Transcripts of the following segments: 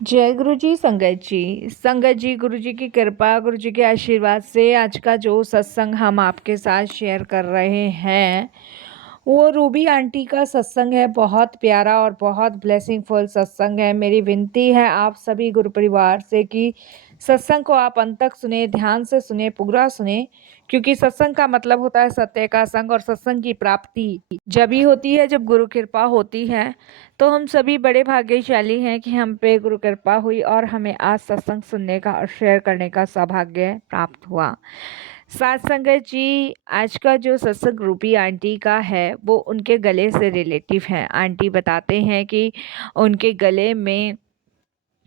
जय गुरु जी। संगत जी गुरु जी की कृपा, गुरु जी के आशीर्वाद से आज का जो सत्संग हम आपके साथ शेयर कर रहे हैं वो रूबी आंटी का सत्संग है। बहुत प्यारा और बहुत ब्लेसिंगफुल सत्संग है। मेरी विनती है आप सभी गुरु परिवार से कि सत्संग को आप अंत तक सुने, ध्यान से सुने, पूरा सुने, क्योंकि सत्संग का मतलब होता है सत्य का संग। और सत्संग की प्राप्ति जब ही होती है जब गुरु कृपा होती है। तो हम सभी बड़े भाग्यशाली हैं कि हम पे गुरु कृपा हुई और हमें आज सत्संग सुनने का और शेयर करने का सौभाग्य प्राप्त हुआ। साथ संगत जी, आज का जो सत्संग रूपी आंटी का है वो उनके गले से रिलेटिव है। आंटी बताते हैं कि उनके गले में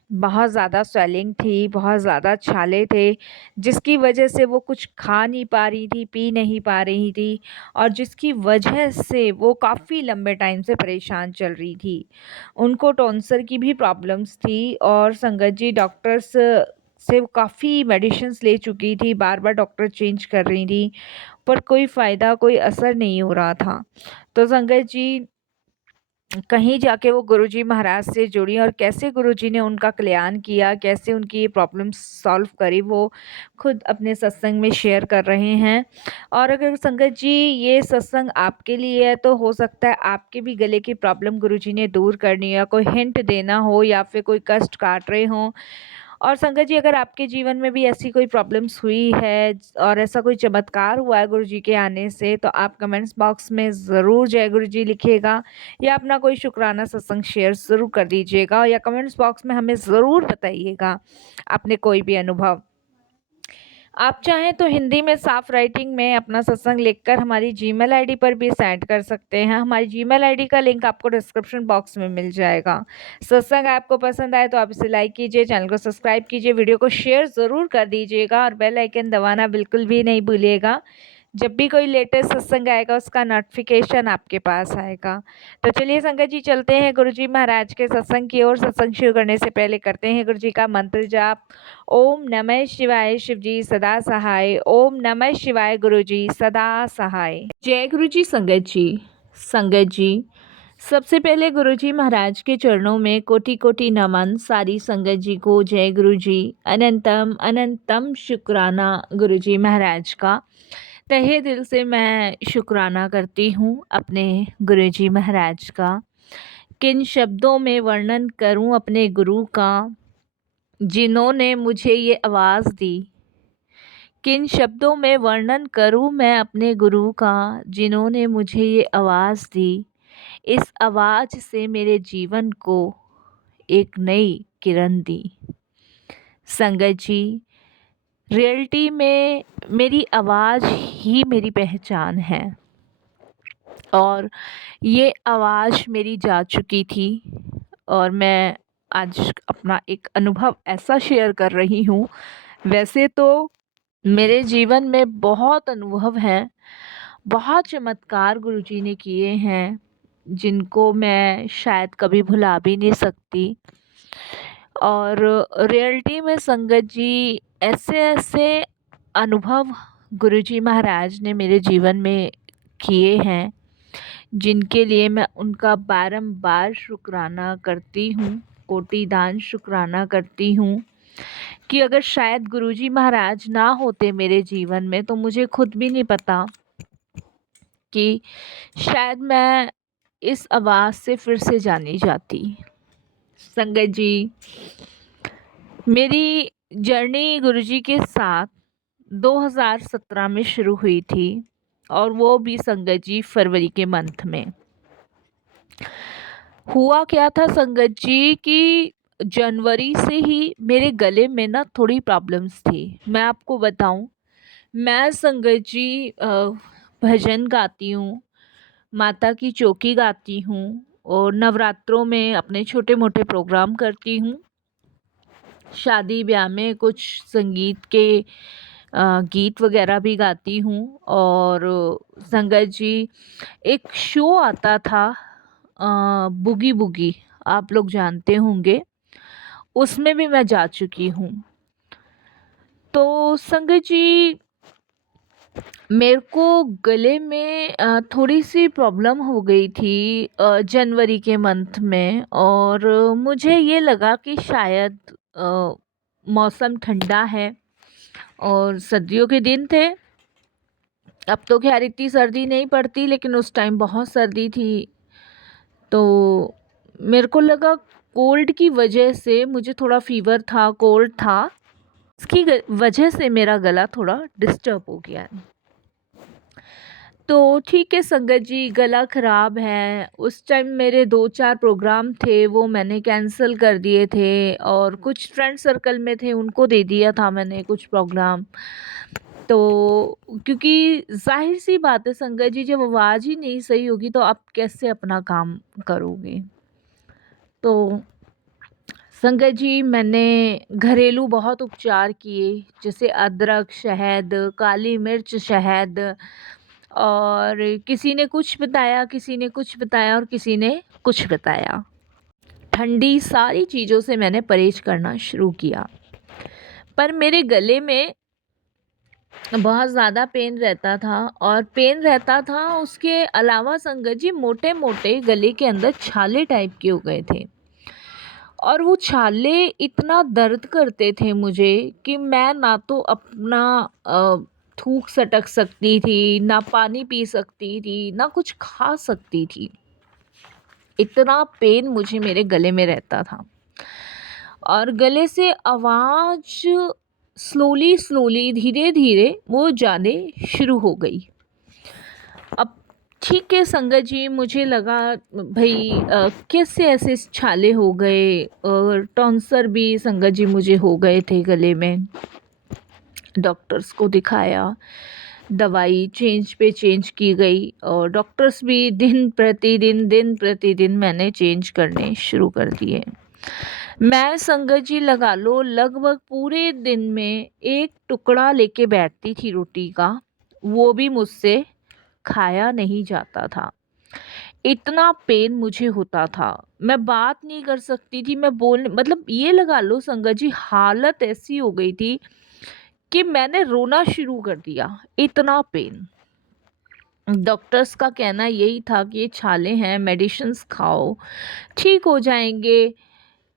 बहुत ज़्यादा स्वेलिंग थी, बहुत ज़्यादा छाले थे, जिसकी वजह से वो कुछ खा नहीं पा रही थी, पी नहीं पा रही थी, और जिसकी वजह से वो काफ़ी लंबे टाइम से परेशान चल रही थी। उनको टॉन्सर की भी प्रॉब्लम्स थी और संगत जी डॉक्टर्स से काफ़ी मेडिसिन्स ले चुकी थी, बार बार डॉक्टर चेंज कर रही थी, पर कोई फ़ायदा, कोई असर नहीं हो रहा था। तो संगत जी कहीं जाके वो गुरुजी महाराज से जुड़ी और कैसे गुरुजी ने उनका कल्याण किया, कैसे उनकी ये प्रॉब्लम सॉल्व करी, वो खुद अपने सत्संग में शेयर कर रहे हैं। और अगर संगत जी ये सत्संग आपके लिए है तो हो सकता है आपके भी गले की प्रॉब्लम गुरुजी ने दूर करनी है, कोई हिंट देना हो या फिर कोई कष्ट काट रहे हों। और संगत जी अगर आपके जीवन में भी ऐसी कोई प्रॉब्लम्स हुई है और ऐसा कोई चमत्कार हुआ है गुरुजी के आने से, तो आप कमेंट्स बॉक्स में ज़रूर जय गुरुजी लिखिएगा या अपना कोई शुक्राना सत्संग शेयर ज़रूर कर दीजिएगा या कमेंट्स बॉक्स में हमें ज़रूर बताइएगा अपने कोई भी अनुभव। आप चाहें तो हिंदी में साफ राइटिंग में अपना सत्संग लिखकर हमारी जीमेल आईडी पर भी सेंड कर सकते हैं। हमारी जीमेल आईडी का लिंक आपको डिस्क्रिप्शन बॉक्स में मिल जाएगा। सत्संग आपको पसंद आए तो आप इसे लाइक कीजिए, चैनल को सब्सक्राइब कीजिए, वीडियो को शेयर ज़रूर कर दीजिएगा और बेल आइकन दबाना बिल्कुल भी नहीं भूलिएगा। जब भी कोई लेटेस्ट सत्संग आएगा उसका नोटिफिकेशन आपके पास आएगा। तो चलिए संगत जी चलते हैं गुरुजी महाराज के सत्संग की ओर। सत्संग शुरू करने से पहले करते हैं गुरुजी का मंत्र जाप। ओम नमः शिवाय, शिवजी सदा सहाय। ओम नमः शिवाय, गुरुजी सदा सहाय। जय गुरुजी। संगत जी सबसे पहले गुरुजी महाराज के चरणों में कोटि कोटि नमन। सारी संगत जी को जय गुरुजी। अनंतम अनंतम शुक्राना गुरुजी महाराज का। तहे दिल से मैं शुक्राना करती हूँ अपने गुरुजी महाराज का। किन शब्दों में वर्णन करूँ अपने गुरु का, जिन्होंने मुझे ये आवाज़ दी। किन शब्दों में वर्णन करूँ मैं अपने गुरु का, जिन्होंने मुझे ये आवाज़ दी। इस आवाज़ से मेरे जीवन को एक नई किरण दी। संगत जी रियलिटी में मेरी आवाज़ ही मेरी पहचान है और ये आवाज़ मेरी जा चुकी थी और मैं आज अपना एक अनुभव ऐसा शेयर कर रही हूँ। वैसे तो मेरे जीवन में बहुत अनुभव हैं, बहुत चमत्कार गुरुजी ने किए हैं जिनको मैं शायद कभी भुला भी नहीं सकती। और रियलिटी में संगत जी ऐसे ऐसे अनुभव गुरुजी महाराज ने मेरे जीवन में किए हैं जिनके लिए मैं उनका बारंबार शुक्राना करती हूँ, कोटिदान शुक्राना करती हूँ कि अगर शायद गुरुजी महाराज ना होते मेरे जीवन में तो मुझे खुद भी नहीं पता कि शायद मैं इस आवाज़ से फिर से जानी जाती। संगत जी मेरी जर्नी गुरुजी के साथ 2017 में शुरू हुई थी और वो भी संगत जी फरवरी के मंथ में। हुआ क्या था संगत जी कि जनवरी से ही मेरे गले में ना थोड़ी प्रॉब्लम्स थी। मैं आपको बताऊं, मैं संगत जी भजन गाती हूँ, माता की चौकी गाती हूँ और नवरात्रों में अपने छोटे मोटे प्रोग्राम करती हूँ। शादी ब्याह में कुछ संगीत के गीत वगैरह भी गाती हूँ। और संगत जी एक शो आता था बुगी बुगी, आप लोग जानते होंगे, उसमें भी मैं जा चुकी हूँ। तो संगत जी मेरे को गले में थोड़ी-सी प्रॉब्लम हो गई थी जनवरी के मंथ में, और मुझे ये लगा कि शायद मौसम ठंडा है और सर्दियों के दिन थे। अब तो ख़ैर इतनी सर्दी नहीं पड़ती, लेकिन उस टाइम बहुत सर्दी थी। तो मेरे को लगा कोल्ड की वजह से मुझे थोड़ा फ़ीवर था, कोल्ड था। इसकी वजह से मेरा गला थोड़ा डिस्टर्ब हो गया है। तो ठीक है संगत जी, गला ख़राब है। उस टाइम मेरे 2-4 प्रोग्राम थे, वो मैंने कैंसल कर दिए थे, और कुछ फ्रेंड सर्कल में थे उनको दे दिया था मैंने कुछ प्रोग्राम। तो क्योंकि ज़ाहिर-सी बात है संगत जी, जब आवाज़ ही नहीं सही होगी तो आप कैसे अपना काम करोगे? तो संगत जी, मैंने घरेलू बहुत उपचार किए, जैसे अदरक, शहद, काली मिर्च, शहद, और किसी ने कुछ बताया, किसी ने कुछ बताया और किसी ने कुछ बताया। ठंडी सारी चीज़ों से मैंने परहेज़ करना शुरू किया। पर मेरे गले में बहुत ज़्यादा पेन रहता था, और पेन रहता था उसके अलावा संगत जी, मोटे-मोटे गले के अंदर छाले टाइप के हो गए थे। और वो छाले इतना दर्द करते थे मुझे कि मैं ना तो अपना थूक सटक सकती थी, ना पानी पी सकती थी, ना कुछ खा सकती थी। इतना पेन मुझे मेरे गले में रहता था, और गले से आवाज़ स्लोली धीरे-धीरे वो जाने शुरू हो गई। अब ठीक है संगत जी, मुझे लगा भई कैसे ऐसे छाले हो गए, और टॉन्सर भी संगत जी मुझे हो गए थे गले में। डॉक्टर्स को दिखाया, दवाई चेंज पे चेंज की गई, और डॉक्टर्स भी दिन प्रतिदिन मैंने चेंज करने शुरू कर दिए। मैं संगत जी लगा लो लगभग पूरे दिन में एक टुकड़ा लेके बैठती थी रोटी का, वो भी मुझसे खाया नहीं जाता था। इतना पेन मुझे होता था, मैं बात नहीं कर सकती थी, मैं बोल मतलब ये लगा लो संगत जी, हालत ऐसी हो गई थी कि मैंने रोना शुरू कर दिया, इतना पेन। डॉक्टर्स का कहना यही था कि ये छाले हैं, मेडिसिन्स खाओ, ठीक हो जाएँगे।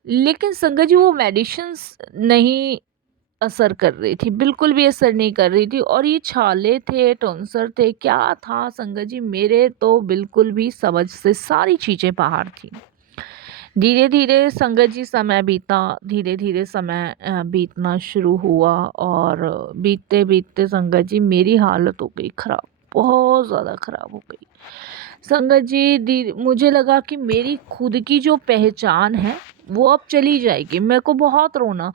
लेकिन संगत जी, वो मेडिसिन्स नहीं असर कर रही थी, बिल्कुल भी असर नहीं कर रही थी, और ये छाले थे, टॉन्सर थे, क्या था संगत जी, मेरे तो बिल्कुल भी समझ से सारी चीज़ें बाहर थी। धीरे-धीरे संगत जी समय बीता, धीरे-धीरे समय बीतना शुरू हुआ, और बीतते-बीतते संगत जी मेरी हालत हो गई ख़राब, बहुत ज़्यादा ख़राब हो गई। संगत जी, मुझे लगा कि मेरी खुद की जो पहचान है वो अब चली जाएगी। मेरे को बहुत रोना,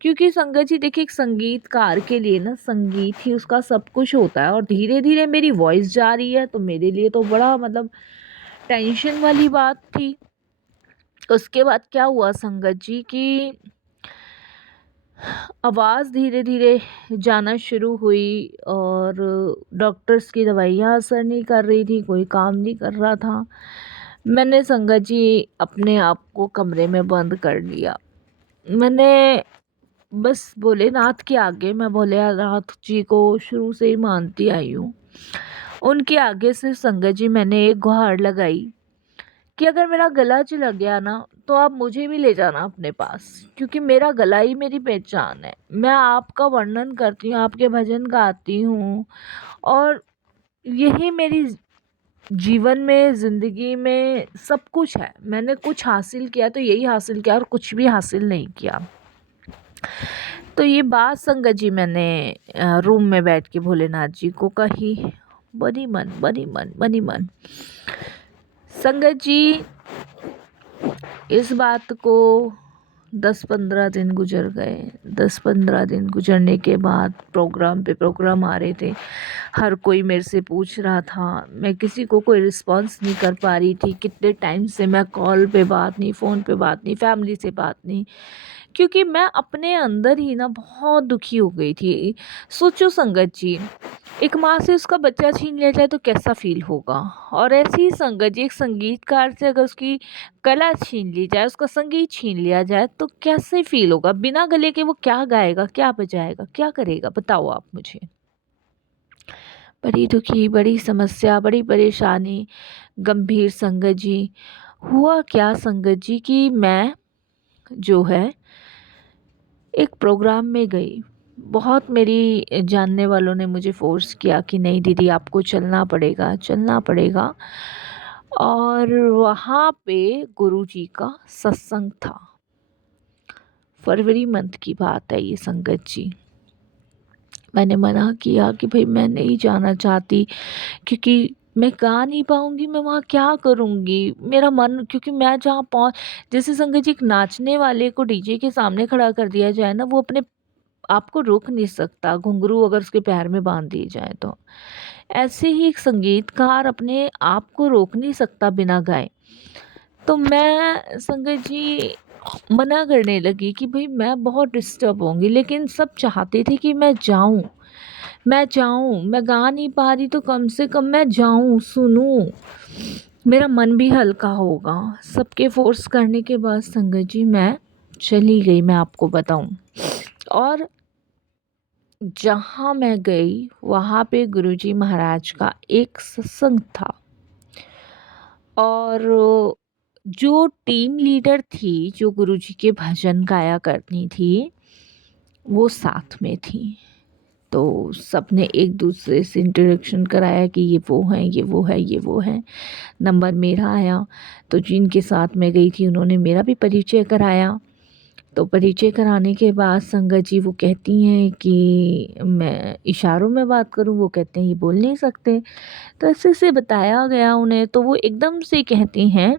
क्योंकि संगत जी देखिए, एक संगीतकार के लिए ना संगीत ही उसका सब कुछ होता है, और धीरे-धीरे मेरी वॉइस जा रही है, तो मेरे लिए तो बड़ा मतलब टेंशन वाली बात थी। उसके बाद क्या हुआ संगत जी कि आवाज़ धीरे-धीरे जाना शुरू हुई, और डॉक्टर्स की दवाइयाँ असर नहीं कर रही थी, कोई काम नहीं कर रहा था। मैंने संगत जी अपने आप को कमरे में बंद कर लिया। मैंने बस भोलेनाथ के आगे, मैं भोलेनाथ जी को शुरू से ही मानती आई हूँ। उनके आगे सिर्फ़ संगत जी मैंने एक गुहार लगाई कि अगर मेरा गला लग गया ना, तो आप मुझे भी ले जाना अपने पास, क्योंकि मेरा गला ही मेरी पहचान है। मैं आपका वर्णन करती हूँ, आपके भजन गाती हूँ, और यही मेरी जीवन में, ज़िंदगी में सब कुछ है। मैंने कुछ हासिल किया तो यही हासिल किया, और कुछ भी हासिल नहीं किया। तो ये बात संगत जी मैंने रूम में बैठ के भोलेनाथ जी को कही, बनी मन, बनी मन, बनी मन। संगत जी, इस बात को 10-15 दिन गुजर गए। 10-15 दिन गुजरने के बाद प्रोग्राम पे प्रोग्राम आ रहे थे। हर कोई मेरे से पूछ रहा था, मैं किसी को कोई रिस्पॉन्स नहीं कर पा रही थी। कितने टाइम से मैं कॉल पे बात नहीं, फ़ोन पे बात नहीं, फैमिली से बात नहीं, क्योंकि मैं अपने अंदर ही ना बहुत दुखी हो गई थी। सोचो संगत जी, एक माँ से उसका बच्चा छीन लिया जाए तो कैसा फ़ील होगा, और ऐसे ही संगत जी, एक संगीतकार से अगर उसकी कला छीन ली जाए, उसका संगीत छीन लिया जाए तो कैसे फ़ील होगा? बिना गले के वो क्या गाएगा, क्या बजाएगा, क्या करेगा? बताओ आप मुझे। बड़ी दुखी, बड़ी समस्या, बड़ी परेशानी, गंभीर संगत जी। हुआ क्या संगत जी कि मैं जो है एक प्रोग्राम में गई। बहुत मेरी जानने वालों ने मुझे फ़ोर्स किया कि नहीं दीदी आपको चलना पड़ेगा, चलना पड़ेगा। और वहाँ पे गुरुजी का सत्संग था। फरवरी मंथ की बात है ये संगत जी। मैंने मना किया कि भाई मैं नहीं जाना चाहती, क्योंकि मैं गा नहीं पाऊँगी, मैं वहाँ क्या करूँगी? मेरा मन, क्योंकि मैं जहाँ पहुँच, जैसे संगत जी एक नाचने वाले को डीजे के सामने खड़ा कर दिया जाए ना, वो अपने आप को रोक नहीं सकता, घुंघरू अगर उसके पैर में बाँध दिए जाएँ तो। ऐसे ही एक संगीतकार अपने आप को रोक नहीं सकता बिना गाए। तो मैं संगत जी मना करने लगी कि भई मैं बहुत डिस्टर्ब होंगी, लेकिन सब चाहते थे कि मैं जाऊँ। मैं गा नहीं पा रही तो कम से कम मैं जाऊँ, सुनूँ, मेरा मन भी हल्का होगा। सबके फ़ोर्स करने के बाद संगत जी मैं चली गई, मैं आपको बताऊँ। और जहाँ मैं गई वहाँ पे गुरुजी महाराज का एक सत्संग था। और जो टीम लीडर थी, जो गुरुजी के भजन गाया करती थी, वो साथ में थी। तो सबने एक दूसरे से इंट्रोडक्शन कराया कि ये वो हैं, ये वो है, ये वो हैं। नंबर मेरा आया, तो जिनके साथ मैं गई थी उन्होंने मेरा भी परिचय कराया। तो परिचय कराने के बाद संगत जी वो कहती हैं कि मैं इशारों में बात करूं, वो कहते हैं ये बोल नहीं सकते। तो ऐसे ऐसे बताया गया उन्हें, तो वो एकदम से कहती हैं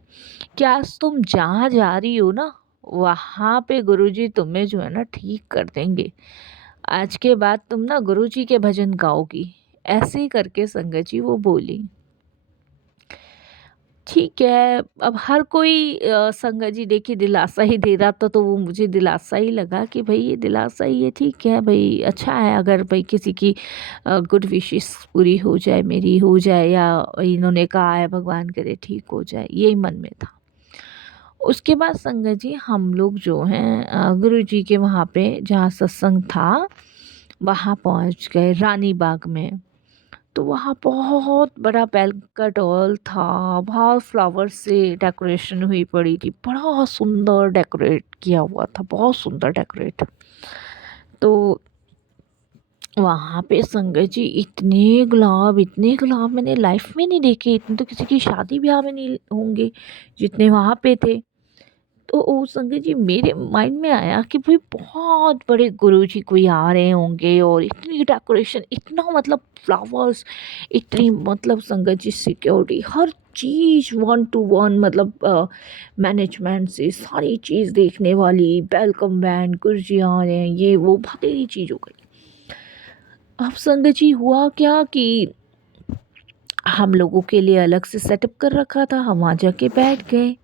कि आज तुम जहाँ जा रही हो ना, वहाँ पे गुरुजी तुम्हें जो है ना ठीक कर देंगे। आज के बाद तुम ना गुरुजी के भजन गाओगी। ऐसे ही करके संगत जी वो बोली। ठीक है, अब हर कोई संगत जी देखिए दिलासा ही दे रहा था, तो वो मुझे दिलासा ही लगा कि भई ये दिलासा ही है, ठीक है भई, अच्छा है अगर भई किसी की गुड विशेस पूरी हो जाए, मेरी हो जाए, या इन्होंने कहा है भगवान करे ठीक हो जाए, यही मन में था। उसके बाद संगत जी हम लोग जो हैं गुरुजी के वहाँ पे जहाँ सत्संग था, वहाँ पहुँच गए रानी बाग में। तो वहाँ बहुत बड़ा बैंक्वेट हॉल था, बहुत फ्लावर से डेकोरेशन हुई पड़ी थी, बड़ा सुंदर डेकोरेट किया हुआ था, बहुत सुंदर डेकोरेट। तो वहाँ पे संगत जी इतने गुलाब मैंने लाइफ में नहीं देखे, इतने तो किसी की शादी ब्याह में नहीं होंगे जितने वहाँ पे थे। तो ओ संगत जी मेरे माइंड में आया कि भाई बहुत बड़े गुरुजी कोई आ रहे होंगे, और इतनी डेकोरेशन, इतना मतलब फ्लावर्स, इतनी मतलब संगत जी सिक्योरिटी, हर चीज़ 1 to 1, मतलब मैनेजमेंट से सारी चीज़ देखने वाली, वेलकम बैंड, गुरुजी आ रहे हैं, ये वो बथेरी चीज़ हो गई। अब संगत जी हुआ क्या कि हम लोगों के लिए अलग से सेटअप कर रखा था, हम वहाँ जाके बैठ गए।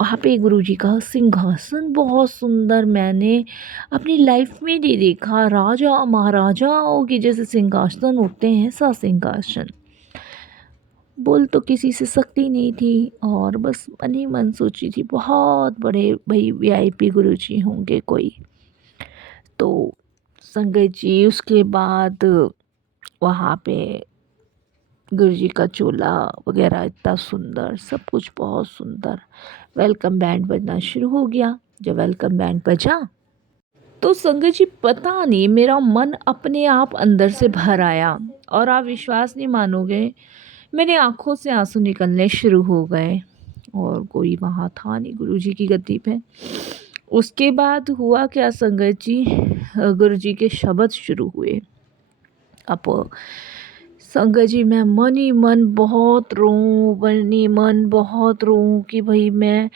वहाँ पे गुरुजी का सिंहासन बहुत सुंदर, मैंने अपनी लाइफ में नहीं देखा। राजा महाराजाओं के जैसे सिंहासन होते हैं, ऐसा सिंहासन। बोल तो किसी से सकती नहीं थी, और बस मन ही मन सोची थी बहुत बड़े भाई वीआईपी गुरुजी होंगे कोई। तो संगत जी उसके बाद वहाँ पे गुरुजी का चोला वगैरह इतना सुंदर, सब कुछ बहुत सुंदर। वेलकम बैंड बजना शुरू हो गया। जब वेलकम बैंड बजा तो संगत जी पता नहीं मेरा मन अपने आप अंदर से भर आया, और आप विश्वास नहीं मानोगे, मेरी आंखों से आंसू निकलने शुरू हो गए। और कोई वहाँ था नहीं गुरुजी की गद्दी पे। उसके बाद हुआ क्या संगत जी, गुरुजी के शब्द शुरू हुए। अब संगत जी मैं मन ही मन बहुत रोऊं, मन ही मन बहुत रोऊं कि भाई मैं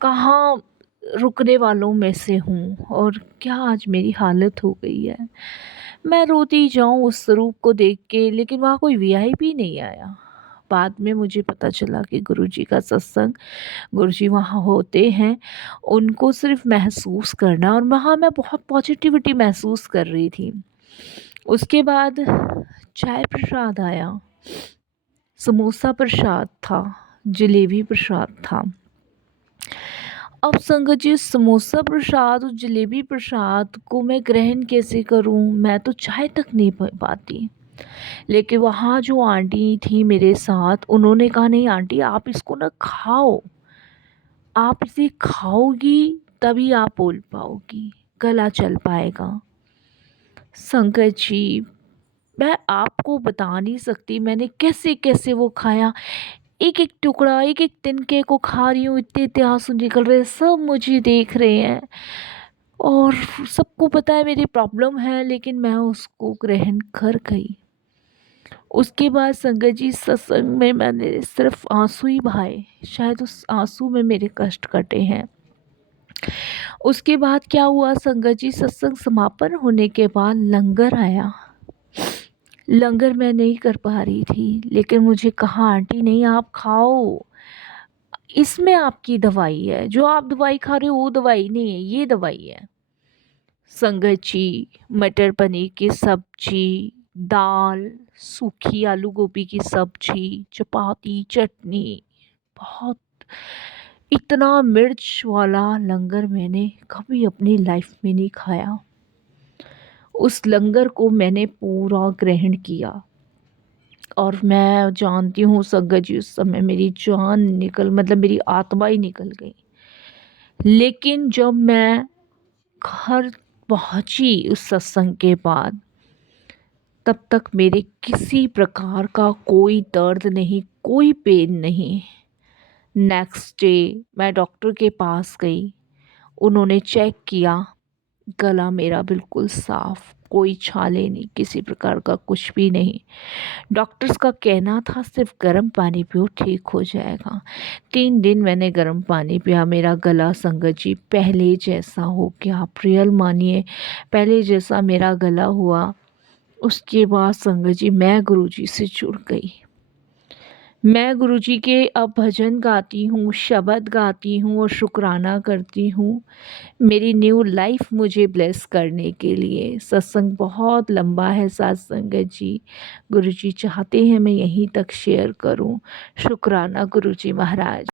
कहाँ रुकने वालों में से हूँ, और क्या आज मेरी हालत हो गई है। मैं रोती जाऊँ उस रूप को देख के, लेकिन वहाँ कोई वीआईपी नहीं आया। बाद में मुझे पता चला कि गुरुजी का सत्संग, गुरुजी वहाँ होते हैं, उनको सिर्फ महसूस करना, और वहाँ मैं बहुत पॉजिटिविटी महसूस कर रही थी। उसके बाद चाय प्रसाद आया, समोसा प्रसाद था, जलेबी प्रसाद था। अब संगत जी समोसा प्रसाद और जलेबी प्रसाद को मैं ग्रहण कैसे करूं, मैं तो चाय तक नहीं पी पाती। लेकिन वहाँ जो आंटी थी मेरे साथ, उन्होंने कहा नहीं आंटी आप इसको ना खाओ, आप इसे खाओगी तभी आप बोल पाओगी, गला चल पाएगा। संगत जी, मैं आपको बता नहीं सकती मैंने कैसे कैसे वो खाया। एक एक टुकड़ा, एक एक तिनके को खा रही हूँ, इतने इतने आंसू निकल रहे हैं, सब मुझे देख रहे हैं और सबको पता है मेरी प्रॉब्लम है, लेकिन मैं उसको ग्रहण कर गई। उसके बाद संगत जी सत्संग में मैंने सिर्फ आंसू ही बहाए, शायद उस आंसू में मेरे कष्ट कटे हैं। उसके बाद क्या हुआ संगत जी, सत्संग समापन होने के बाद लंगर आया। लंगर मैं नहीं कर पा रही थी, लेकिन मुझे कहा आंटी नहीं आप खाओ, इसमें आपकी दवाई है, जो आप दवाई खा रहे हो वो दवाई नहीं है, ये दवाई है। संगत जी, मटर पनीर की सब्जी, दाल, सूखी आलू गोभी की सब्जी, चपाती, चटनी, बहुत, इतना मिर्च वाला लंगर मैंने कभी अपनी लाइफ में नहीं खाया। उस लंगर को मैंने पूरा ग्रहण किया और मैं जानती हूँ संगत जी उस समय मेरी जान निकल, मतलब मेरी आत्मा ही निकल गई। लेकिन जब मैं घर पहुंची उस सत्संग के बाद, तब तक मेरे किसी प्रकार का कोई दर्द नहीं, कोई पेन नहीं। नेक्स्ट डे मैं डॉक्टर के पास गई, उन्होंने चेक किया, गला मेरा बिल्कुल साफ, कोई छाले नहीं, किसी प्रकार का कुछ भी नहीं। डॉक्टर्स का कहना था सिर्फ गर्म पानी पियो ठीक हो जाएगा। 3 दिन मैंने गर्म पानी पिया, मेरा गला संगत जी पहले जैसा हो गया, आप रियल मानिए पहले जैसा मेरा गला हुआ। उसके बाद संगत जी मैं गुरुजी से जुड़ गई। मैं गुरुजी के अब भजन गाती हूँ, शब्द गाती हूँ और शुक्राना करती हूँ मेरी न्यू लाइफ मुझे ब्लेस करने के लिए। सत्संग बहुत लंबा है साथ संगत जी, गुरुजी चाहते हैं मैं यहीं तक शेयर करूँ। शुक्राना गुरुजी महाराज।